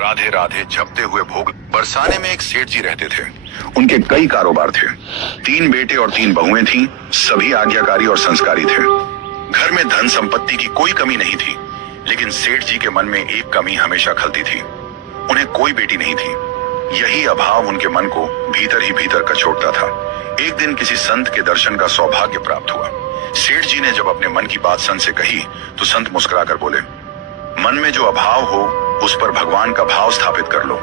राधे राधे जपते हुए भोग। बरसाने में एक सेठ जी रहते थे। उनके कई कारोबार थे। 3 बेटे और 3 बहुएं थीं। सभी आज्ञाकारी और संस्कारी थे। घर में धन संपत्ति की कोई कमी नहीं थी, लेकिन सेठ जी के मन में एक कमी हमेशा खलती थी। उन्हें कोई बेटी नहीं थी। यही अभाव उनके मन को भीतर ही भीतर कचोटता था। एक दिन किसी संत के दर्शन का सौभाग्य प्राप्त हुआ। सेठ जी ने जब अपने मन की बात संत से कही तो संत मुस्कुराकर बोले, मन में जो अभाव हो उस पर भगवान का भाव स्थापित कर लो।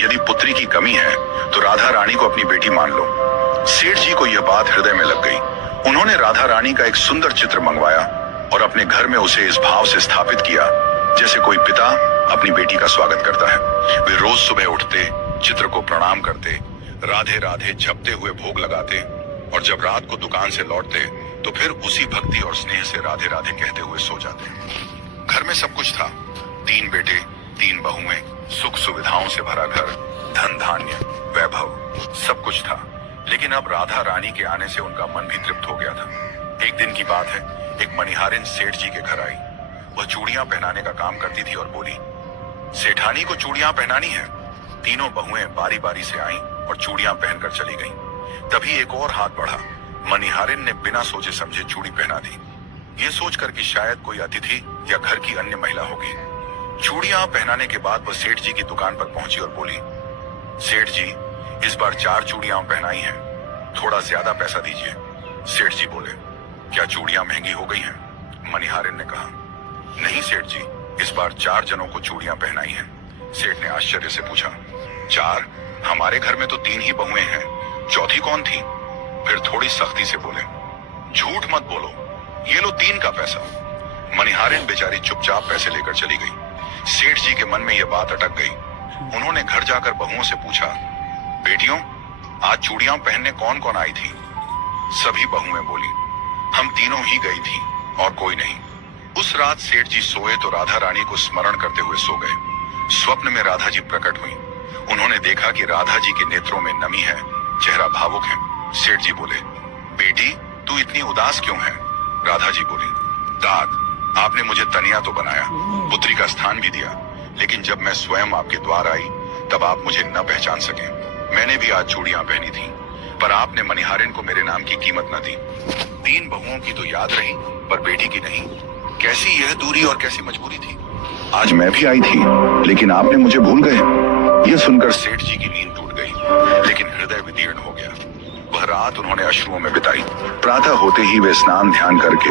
यदि पुत्री की कमी है तो राधा रानी को अपनी बेटी मान लो। सेठ जी को यह बात हृदय में लग गई। उन्होंने राधा रानी का एक सुंदर चित्र मंगवाया और अपने घर में उसे इस भाव से स्थापित किया जैसे कोई पिता अपनी बेटी का स्वागत करता है। वे रोज सुबह उठते, चित्र को प्रणाम करते, राधे राधे जपते हुए भोग लगाते और जब रात को दुकान से लौटते तो फिर उसी भक्ति और स्नेह से राधे राधे कहते हुए सो जाते। घर में सब कुछ था। 3 बेटे, 3 बहुएं, सुख सुविधाओं से भरा घर, धन धान्य, वैभव, सब कुछ था। लेकिन अब राधा रानी के आने से उनका मन भी तृप्त हो गया था। एक दिन की बात है, एक मणिहारिन सेठ जी के घर आई। वह चूड़ियां पहनाने का काम करती थी और बोली, सेठानी को चूड़ियां पहनानी है। तीनों बहुएं बारी बारी से आईं और चूड़ियां पहनकर चली गईं। तभी एक और हाथ बढ़ा। मणिहारिन ने बिना सोचे समझे चूड़ी पहना दी, ये सोचकर कि शायद कोई अतिथि या घर की अन्य महिला होगी। चूड़ियां पहनाने के बाद वह सेठ जी की दुकान पर पहुंची और बोली, सेठ जी, इस बार 4 चूड़ियां पहनाई हैं, थोड़ा ज्यादा पैसा दीजिए। सेठ जी बोले, क्या चूड़ियां महंगी हो गई हैं? मणिहारिन ने कहा, नहीं सेठ जी, इस बार 4 जनों को चूड़ियां पहनाई हैं। सेठ ने आश्चर्य से पूछा, 4? हमारे घर में तो 3 ही बहुएं हैं, चौथी कौन थी? फिर थोड़ी सख्ती से बोले, झूठ मत बोलो, ये लो 3 का पैसा। मणिहारिन बेचारी चुपचाप पैसे लेकर चली गई। सेठ जी के मन में यह बात अटक गई। उन्होंने घर जाकर बहुओं से पूछा, बेटियों, आज चूड़ियां पहनने कौन कौन आई थी? सभी बहुएं बोली, हम तीनों ही गई थी और कोई नहीं। उस रात सेठ जी सोए तो राधा रानी को स्मरण करते हुए सो गए। स्वप्न में राधा जी प्रकट हुई। उन्होंने देखा कि राधा जी के नेत्रों में नमी है, चेहरा भावुक है। सेठ जी बोले, बेटी, तू इतनी उदास क्यों है? राधा जी बोली, दाद, आपने मुझे तनिया तो बनाया, पुत्री का स्थान भी दिया, लेकिन जब मैं स्वयं आपके द्वार आई तब आप मुझे न पहचान सके। मैंने भी आज चूड़ियां पहनी थी, पर आपने मणिहारिन को मेरे नाम की कीमत न दी। 3 बहुओं की तो याद रही, पर बेटी की नहीं। कैसी यह दूरी और कैसी मजबूरी थी। आज मैं भी आई थी, लेकिन आपने मुझे भूल गए। यह सुनकर सेठ जी की नींद टूट गई, लेकिन हृदय विदीर्ण हो गया। वह रात उन्होंने अश्रुओं में बिताई। प्रातः होते ही वे स्नान ध्यान करके